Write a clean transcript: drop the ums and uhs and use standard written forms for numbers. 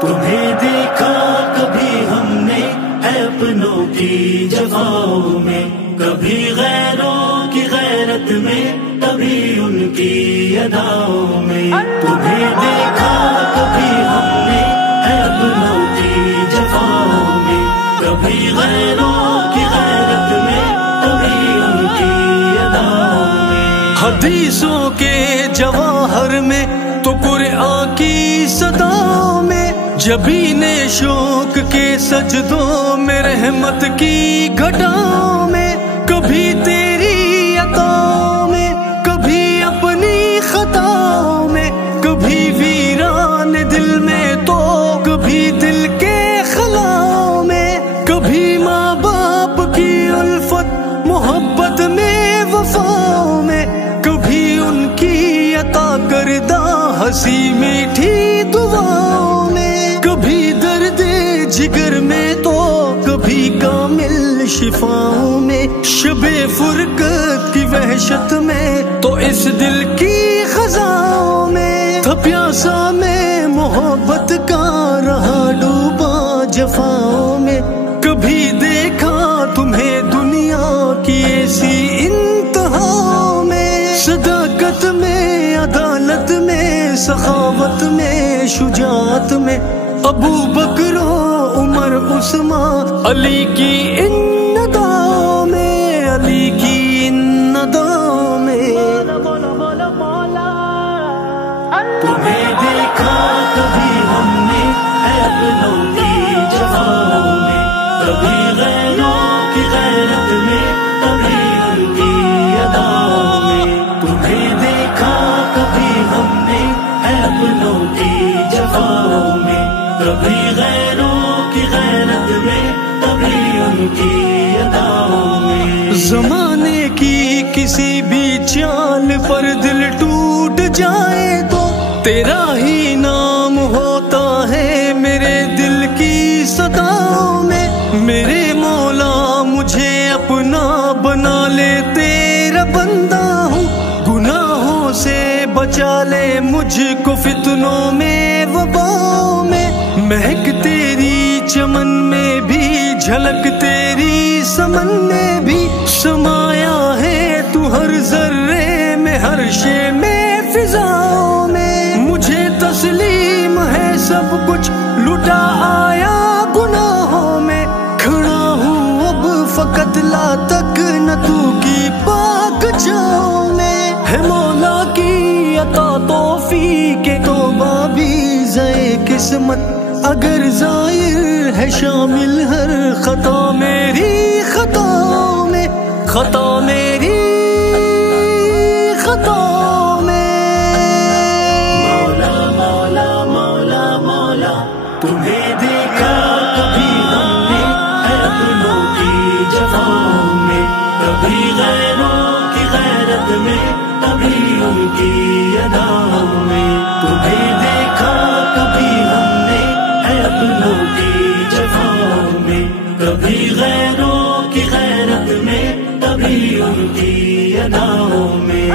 تمہیں دیکھا کبھی ہم نے اپنوں کی جفاؤں میں، کبھی غیروں کی غیرت میں، کبھی ان کی اداؤں میں۔ تمہیں دیکھا کبھی ہم نے اپنوں کی جفاؤں میں، کبھی غیروں کی غیرت میں، کبھی ان کی اداؤں میں۔ حدیثوں کے جواہر میں تو قرآن کی صداؤں میں، جبین شوق کے سجدوں میں، رحمت کی گھٹاؤں میں، کبھی تیری عطاؤں میں، کبھی اپنی خطاؤں میں، کبھی ویران دل میں تو کبھی دل کے خلاؤں میں، کبھی ماں باپ کی الفت محبت میں وفاؤں میں، کبھی ان کی عطا کردہ ہنسی میٹھی دعاؤں میں، کبھی درد جگر میں تو کبھی کامل شفاؤں میں، شب فرقت کی وحشت میں تو اس دل کی خزاؤں میں، تھا پیاسا میں محبت کا رہا ڈوبا جفاؤں میں، کبھی دیکھا تمہیں دنیا کی ایسی انتہاؤں میں، صداقت میں، عدالت میں، سخاوت میں، شجاعت میں، ابو بکر و عمر عثمان علی کی ان اداؤں میں، علی کی ان اداؤں میں۔ تمہیں دیکھا کبھی ہم نے اپنوں کی جفاؤں میں، کبھی غیروں کی غیرت میں، کبھی ان کی اداؤں میں۔ تمہیں دیکھا کبھی ہم نے اپنوں کی جفاؤں میں، کبھی غیروں کی غیرت میں، کبھی ان کی اداؤں میں۔ زمانے کی کسی بھی چال پر دل ٹوٹ جائے تو تیرا ہی نام ہوتا ہے میرے دل کی صداؤں میں، میرے مولا مجھے اپنا بنا لے، تیرا بندہ ہوں، گناہوں سے بچا لے مجھ کو فتنوں میں، وباؤں میں، مہک تیری چمن میں بھی، جھلک تیری سمن میں بھی، سمایا ہے تو ہر ذرے میں، ہر شے میں، فضاؤں میں، مجھے تسلیم ہے سب کچھ، لٹا آیا گناہوں میں، کھڑا ہوں اب فقط لا تک نہ تو کی پاک جاؤں میں، ہے مولا کی عطا توفیق توبہ بھی زائے قسمت، اگر ظاہر ہے شامل ہر خطا میری خطاؤں میں، خطا میری خطاؤں میں۔ مولا مولا مولا مولا تمہیں دیکھا کبھی ہم نے اپنوں کی جفاؤں میں، کبھی غیروں کی غیرت میں، کبھی ان کی اداؤں میں۔ تمہیں دیکھا کبھی ہم نے اپنوں کی جفاؤں میں، کبھی غیروں کی غیرت میں، کبھی ان کی اداؤں میں۔